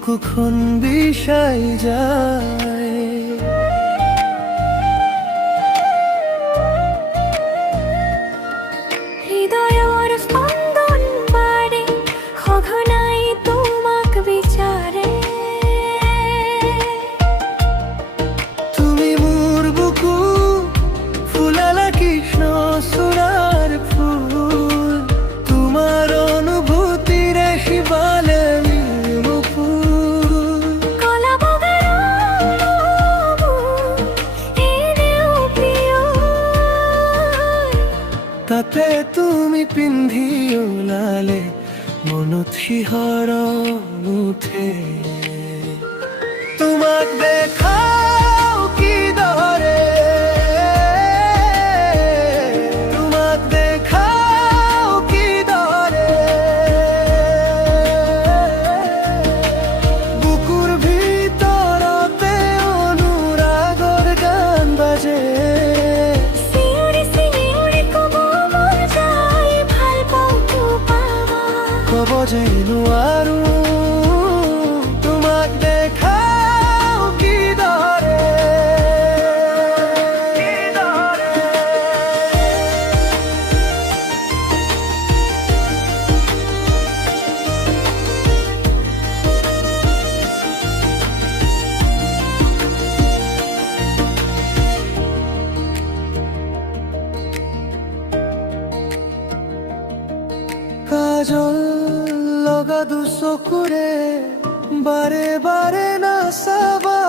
বুকুখন বিষাই যায়। হৃদয়ৰ স্পন্দন বাৰে সঘনাই তোমাক বিচাৰে। তুমি মোৰ বুকু ফুলালা কৃষ্ণ চূড়াৰ ফুল, তোমাৰ অনুভূতিৰে শিৱালে মোৰ ফুল। কলা বগা ৰঙবোৰ এনেও প্ৰিয়, তাতে তুমি পিন্ধি ওলালে মনত শিহৰণ উঠে। তোমাক দেখাও কিদৰে, তোমাক দেখাও কিদৰে, বুকুৰ ভিতৰতে অনুৰাগৰ গান বাজে। চিঞৰি চিঞৰি ক'ব মন যায়, ভাল পাওঁ তোমাক। ক'ব যে নোৱাৰো, তোমাক দেখাও কিদৰে, কিদৰে। কাজল লগা দুচকুৰে বাৰে বাৰে নাচাবা,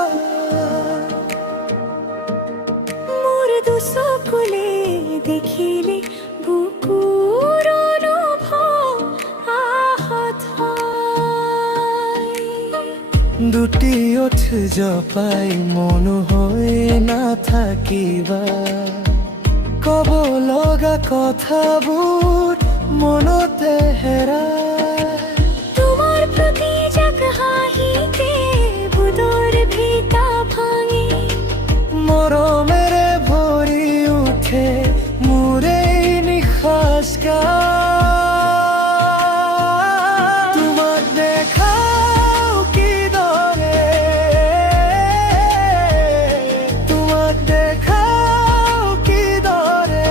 মোৰ দুচকুলে দেখিলে বুকুৰ অনুভৱ আহত হয়। দুটি ওঠ জপাই মন হৈ নাথাকিবা, ক'ব লগা কথাবোৰ মনতে হেৰাই। তোমাৰ প্ৰতি জাক হাঁহিতে বুদৰ ভিতা ভাঙি, মৰমেৰে ভৰি উঠে মোৰ এই নিশ্বাসগাৰ। তোমাক দেখাও কিদৰে, তোমাক দেখাও কিদৰে,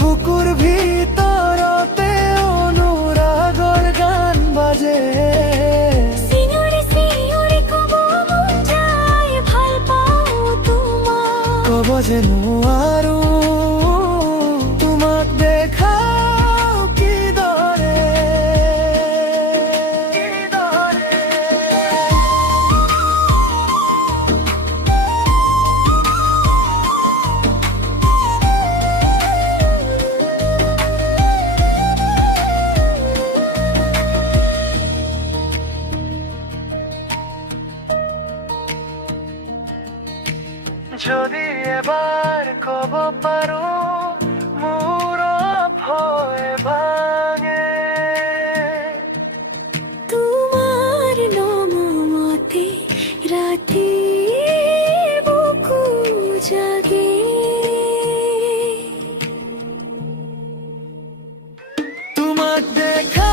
বুকুৰ ভিতৰতে অনুৰাগৰ গান বাজে। চিঞৰি চিঞৰি ক'ব মন যায়, ভাল পাওঁ তোমাক। ক'ব যে নোৱাৰো, তোমাক দেখাও কিদৰে, কিদৰে। যদি এবাৰ ক'ব পাৰো মোৰ ভয় ভাঙে, তোমাৰ নমতে ৰাতি বুকু জাগে। তোমাক দেখা